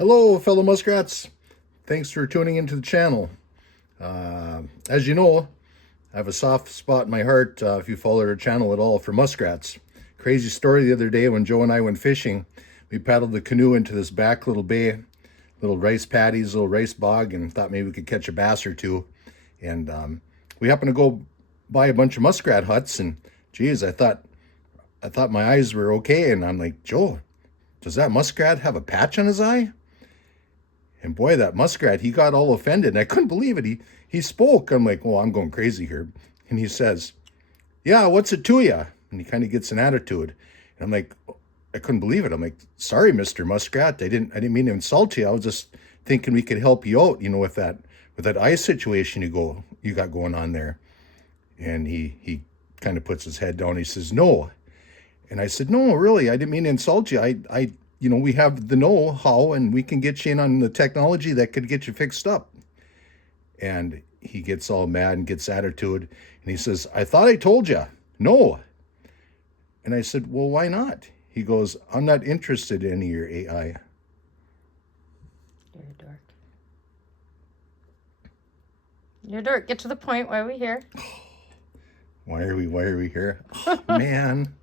Hello, fellow muskrats. Thanks for tuning into the channel. As you know, I have a soft spot in my heart, if you follow our channel at all, for muskrats. Crazy story the other day when Joe and I went fishing. We paddled the canoe into this back little bay, little rice paddies, little rice bog, and thought maybe we could catch a bass or two. And we happened to go by a bunch of muskrat huts, and geez, I thought my eyes were okay, and I'm like, Joe, does that muskrat have a patch on his eye? And boy, that muskrat, he got all offended. And I couldn't believe it. He spoke. I'm like, well, I'm going crazy here. And he says, yeah, what's it to ya? And he kind of gets an attitude. And I'm like, I couldn't believe it. I'm like, sorry, Mr. Muskrat. I didn't mean to insult you. I was just thinking we could help you out, with that eye situation you got going on there. And he kind of puts his head down. He says, no. And I said, no, really, I didn't mean to insult you. We have the know-how, and we can get you in on the technology that could get you fixed up. And he gets all mad and gets attitude. And he says, I thought I told you. No. And I said, well, why not? He goes, I'm not interested in your AI. You're a dork. You're a dork. Get to the point. Why are we here? Why are we here? Oh, man.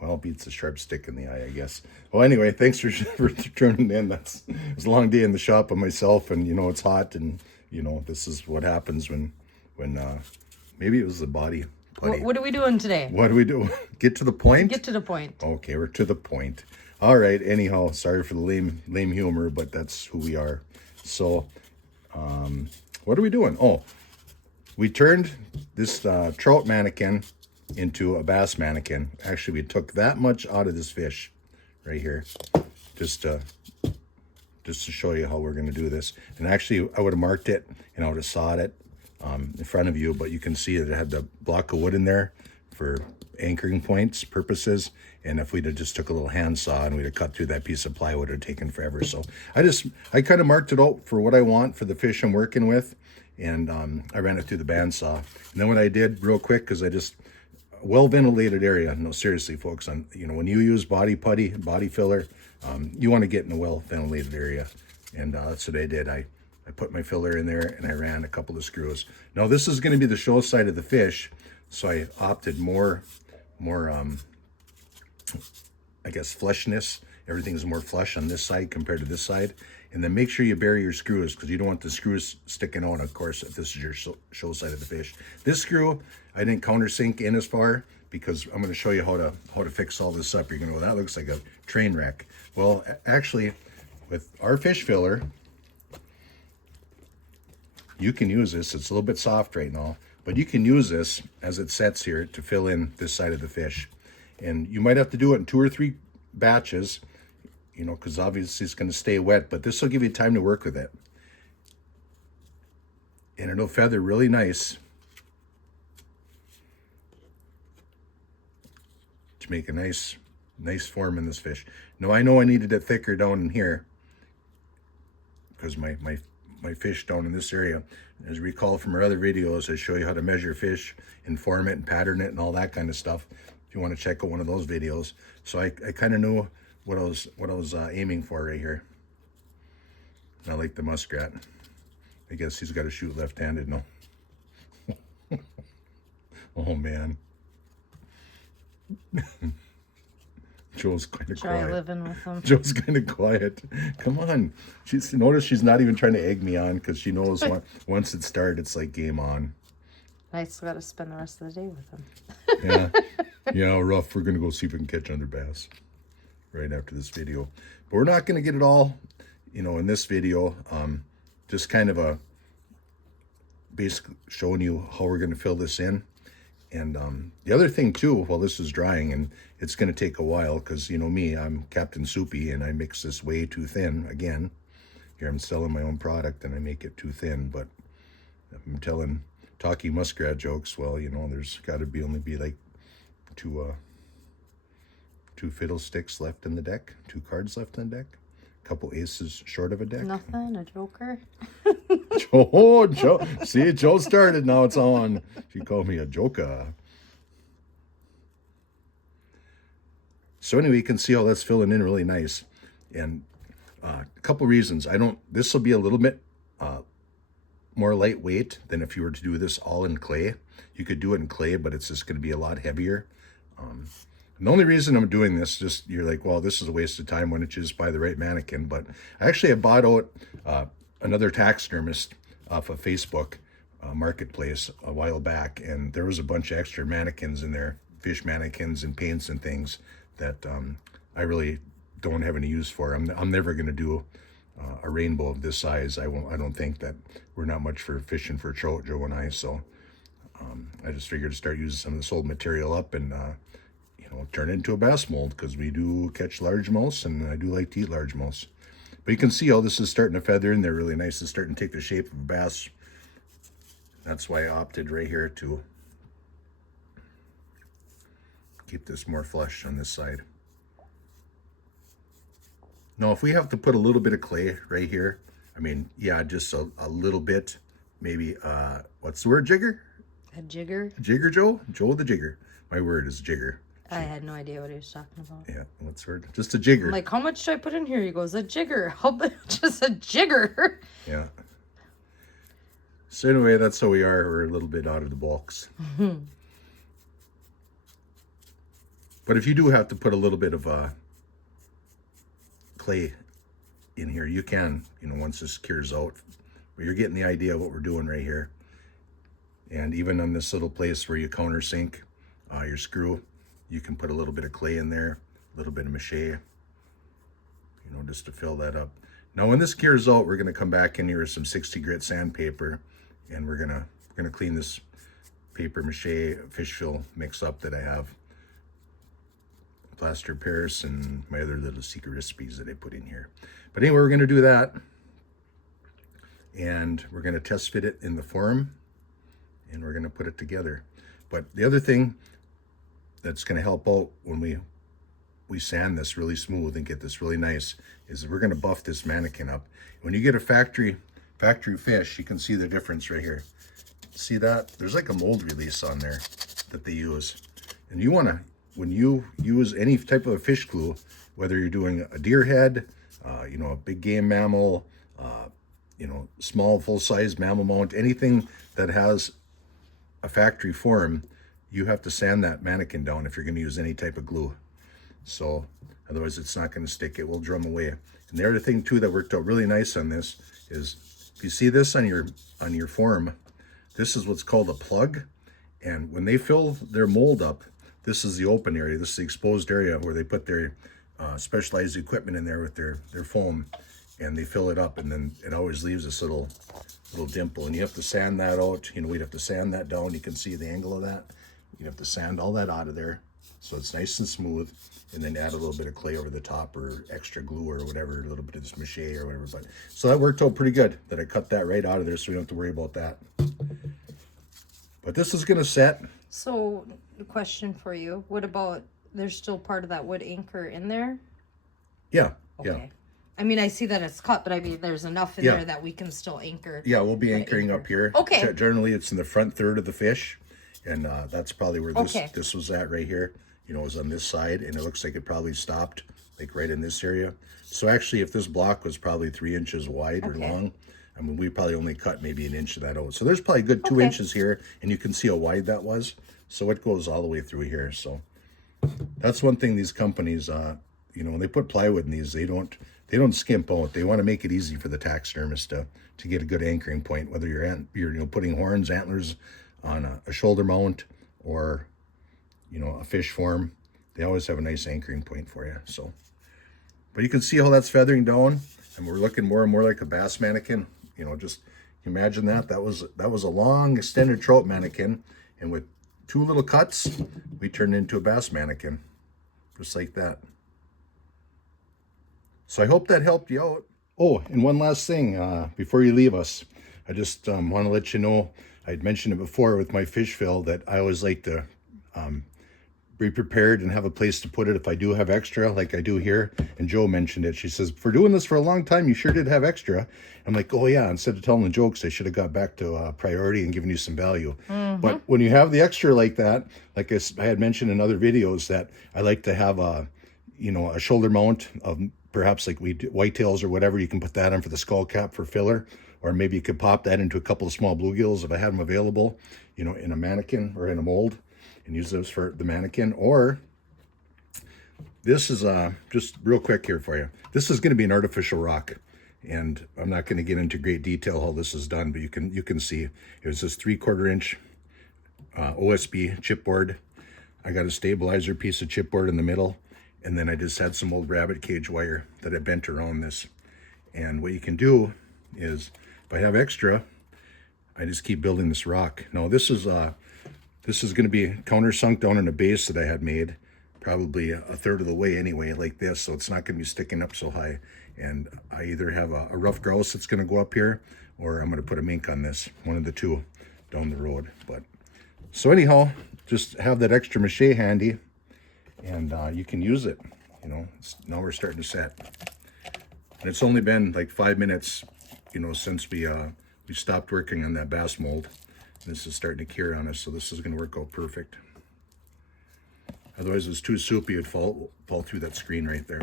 Well, beats a sharp stick in the eye, I guess. Well, anyway, thanks for tuning in. It was a long day in the shop by myself, and it's hot, and this is what happens when maybe it was the body. What are we doing today? What do we do? Get to the point? Get to the point. Okay, we're to the point. All right. Anyhow, sorry for the lame humor, but that's who we are. So, what are we doing? Oh, we turned this trout mannequin into a bass mannequin. Actually, we took that much out of this fish right here, just to show you how we're going to do this. And actually, I would have marked it and I would have sawed it in front of you, but you can see that it had the block of wood in there for anchoring points purposes. And if we'd have just took a little hand saw and we'd have cut through that piece of plywood, it would have taken forever. So I kind of marked it out for what I want for the fish I'm working with, and I ran it through the bandsaw. And then what I did real quick, because I just well-ventilated area. No, seriously, folks, when you use body putty, body filler, you want to get in a well-ventilated area. And that's what I did. I put my filler in there, and I ran a couple of screws. Now, this is going to be the show side of the fish, so I opted more I guess, fleshness. Everything's more flush on this side compared to this side. And then make sure you bury your screws, because you don't want the screws sticking out, of course, if this is your show side of the fish. This screw, I didn't countersink in as far, because I'm going to show you how to fix all this up. You're going to go, that looks like a train wreck. Well, actually, with our fish filler, you can use this. It's a little bit soft right now, but you can use this as it sets here to fill in this side of the fish. And you might have to do it in 2 or 3 batches, because obviously it's going to stay wet, but this will give you time to work with it. And it'll feather really nice to make a nice form in this fish. Now, I know I needed it thicker down in here, because my fish down in this area, as you recall from our other videos, I show you how to measure fish and form it and pattern it and all that kind of stuff. If you want to check out one of those videos. So I kind of knew what I was aiming for right here. And I like the muskrat. I guess he's got to shoot left-handed now. Oh man. Joe's kind of quiet. Try living with them. Joe's kind of quiet. Come on. Notice she's not even trying to egg me on, because she knows once it starts, it's like game on. I still got to spend the rest of the day with them. Yeah, rough. We're going to go see if we can catch another bass right after this video. But we're not going to get it all, in this video. Just kind of basically showing you how we're going to fill this in. And the other thing, too, while this is drying, and it's going to take a while, because, me, I'm Captain Soupy, and I mix this way too thin. Again, here I'm selling my own product, and I make it too thin. But I'm talking muskrat jokes. Well, there's got to only be like two fiddlesticks left in the deck, 2 cards left in the deck, a couple aces short of a deck. Nothing, a joker. Joe, see, Joe started, now it's on. She called me a joker. So anyway, you can see how that's filling in really nice. And A couple reasons. This will be a little bit more lightweight than if you were to do this all in clay. You could do it in clay, but it's just going to be a lot heavier. And the only reason I'm doing this, just you're like, well, this is a waste of time when it's just buy the right mannequin. But I actually have bought out another taxidermist off of Facebook Marketplace a while back, and there was a bunch of extra mannequins in there, fish mannequins and paints and things that I really don't have any use for. I'm never going to do a rainbow of this size. I don't think that we're not much for fishing for trout, Joe and I. So I just figured to start using some of this old material up and turn it into a bass mold, because we do catch largemouths and I do like to eat largemouths. But you can see how this is starting to feather in there really nice. It's starting to take the shape of a bass. That's why I opted right here to keep this more flush on this side. Now, if we have to put a little bit of clay right here, I mean, yeah, just a little bit, maybe, what's the word, jigger? A jigger? A jigger, Joe? Joe the jigger. My word is jigger. I had no idea what he was talking about. Yeah, what's the word? Just a jigger. I'm like, how much should I put in here? He goes, a jigger. How much is a jigger? Yeah. So anyway, that's how we are. We're a little bit out of the box. But if you do have to put a little bit of clay in here, you can, once this cures out. But you're getting the idea of what we're doing right here. And even on this little place where you countersink your screw, you can put a little bit of clay in there, a little bit of mache, just to fill that up. Now, when this cures out, we're going to come back in here with some 60 grit sandpaper, and we're gonna clean this paper mache fish fill mix up that I have, plaster Paris, and my other little secret recipes that I put in here. But anyway, we're gonna do that, and we're gonna test fit it in the form, and we're gonna put it together. But the other thing that's gonna help out when we sand this really smooth and get this really nice is we're gonna buff this mannequin up. When you get a factory fish, you can see the difference right here. See that? There's like a mold release on there that they use. And you wanna, when you use any type of a fish glue, whether you're doing a deer head, a big game mammal, small full-size mammal mount, anything that has a factory form, you have to sand that mannequin down if you're gonna use any type of glue. So otherwise it's not gonna stick, it will drum away. And the other thing too that worked out really nice on this is, if you see this on your form, this is what's called a plug. And when they fill their mold up, this is the open area, this is the exposed area where they put their specialized equipment in there with their foam, and they fill it up, and then it always leaves this little dimple, and you have to sand that out. We'd have to sand that down. You can see the angle of that. You have to sand all that out of there so it's nice and smooth, and then add a little bit of clay over the top, or extra glue or whatever, a little bit of this mache or whatever. But so that worked out pretty good that I cut that right out of there, so we don't have to worry about that. But this is gonna set. So, the question for you, what about, there's still part of that wood anchor in there? Yeah, Okay. yeah. I mean, I see that it's cut, but I mean, there's enough in there that we can still anchor. Yeah, we'll be anchoring up here. Okay. Generally, it's in the front third of the fish, and that's probably where this was at right here. It was on this side, and it looks like it probably stopped like right in this area. So actually, if this block was probably 3 inches wide or long, I mean, we probably only cut maybe an inch of that out. So there's probably a good 2 inches here, and you can see how wide that was. So it goes all the way through here. So that's one thing these companies, when they put plywood in these, they don't skimp out. They want to make it easy for the taxidermist to get a good anchoring point, whether you're putting horns, antlers on a shoulder mount, or a fish form. They always have a nice anchoring point for you. So, but you can see how that's feathering down, and we're looking more and more like a bass mannequin. Just imagine that was a long extended trout mannequin, and with 2 little cuts, we turned into a bass mannequin, just like that. So I hope that helped you out. Oh, and one last thing before you leave us, I just want to let you know, I'd mentioned it before with my fish fill, that I always like to be prepared and have a place to put it if I do have extra, like I do here. And Joe mentioned it. She says, for doing this for a long time, you sure did have extra. I'm like, oh yeah, instead of telling the jokes, I should have got back to priority and given you some value. But when you have the extra like that, like I had mentioned in other videos, that I like to have a shoulder mount of perhaps like whitetails or whatever, you can put that on for the skull cap for filler, or maybe you could pop that into a couple of small bluegills if I had them available, you know, in a mannequin or in a mold, and use those for the mannequin. Or this is just real quick here for you. This is going to be an artificial rock, and I'm not going to get into great detail how this is done, but you can see it was this 3/4 inch OSB chipboard. I got a stabilizer piece of chipboard in the middle, and then I just had some old rabbit cage wire that I bent around this. And what you can do is, if I have extra, I just keep building this rock. Now this is going to be countersunk down in a base that I had made, probably a third of the way anyway, like this, so it's not going to be sticking up so high. And I either have a rough grouse that's going to go up here, or I'm going to put a mink on this, one of the two down the road. But so anyhow, just have that extra mache handy, and you can use it. You know, now we're starting to set, and it's only been like 5 minutes, you know, since we stopped working on that bass mold. This is starting to cure on us, so this is going to work out perfect. Otherwise, it's too soupy, it'd fall through that screen right there.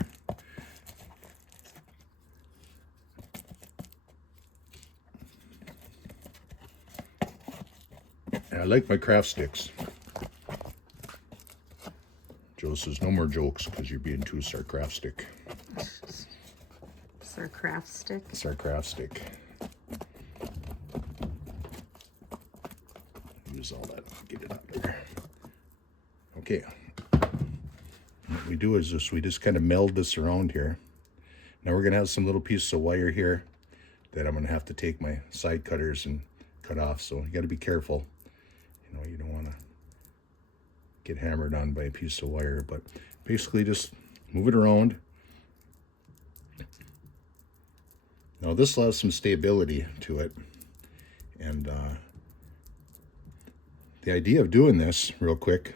And I like my craft sticks. Joe says no more jokes because you're being too sarcastic. Sarcastic. Sarcastic. Use all that. Get it out there. Okay. What we do is we just kind of meld this around here. Now we're going to have some little pieces of wire here that I'm going to have to take my side cutters and cut off. So you got to be careful. You know, you don't want to get hammered on by a piece of wire, but basically just move it around. Now this will have some stability to it, and the idea of doing this real quick,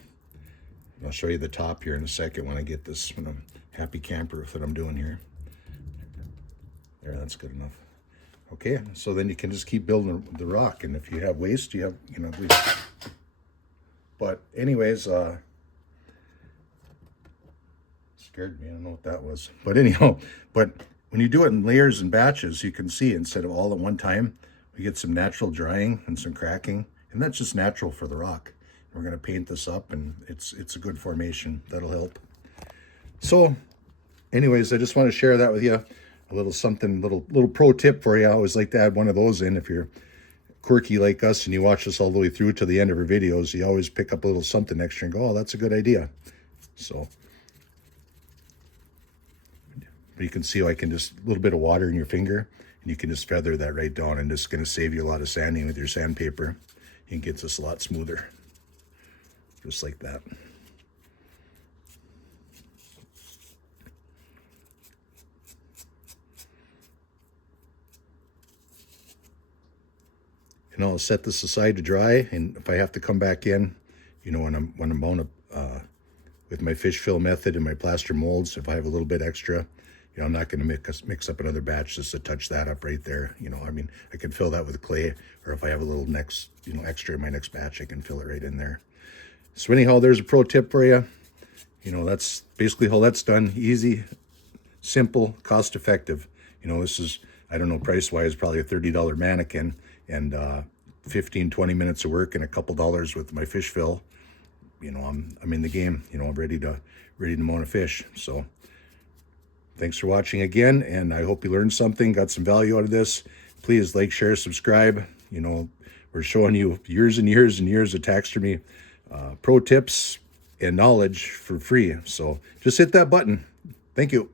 I'll show you the top here in a second when I get this, when I'm happy camper with what I'm doing here. There, that's good enough. Okay, so then you can just keep building the rock, and if you have waste, you have, you know, but anyways, scared me, I don't know what that was. But anyhow, but when you do it in layers and batches, you can see instead of all at one time, we get some natural drying and some cracking, and that's just natural for the rock. We're going to paint this up, and it's a good formation. That'll help. So anyways, I just want to share that with you. A little something, little pro tip for you. I always like to add one of those in. If you're quirky like us and you watch us all the way through to the end of our videos, you always pick up a little something extra and go, oh, that's a good idea. So, but you can see how I can just, a little bit of water in your finger, and you can just feather that right down, and it's going to save you a lot of sanding with your sandpaper. It gets this a lot smoother. Just like that. And I'll set this aside to dry, and if I have to come back in, you know, when I'm on with my fish fill method and my plaster molds, if I have a little bit extra, you know, I'm not going to mix up another batch just to touch that up right there. You know, I mean, I can fill that with clay, or if I have a little extra in my next batch, I can fill it right in there. So anyhow, there's a pro tip for you. You know, that's basically how that's done. Easy, simple, cost effective. You know, this is, I don't know, price-wise, probably a $30 mannequin, and 15-20 minutes of work and a couple dollars with my fish fill. You know, I'm in the game. You know, I'm ready to mount a fish. So thanks for watching again, and I hope you learned something, got some value out of this. Please like, share, subscribe. You know, we're showing you years and years and years of taxidermy pro tips and knowledge for free. So just hit that button. Thank you.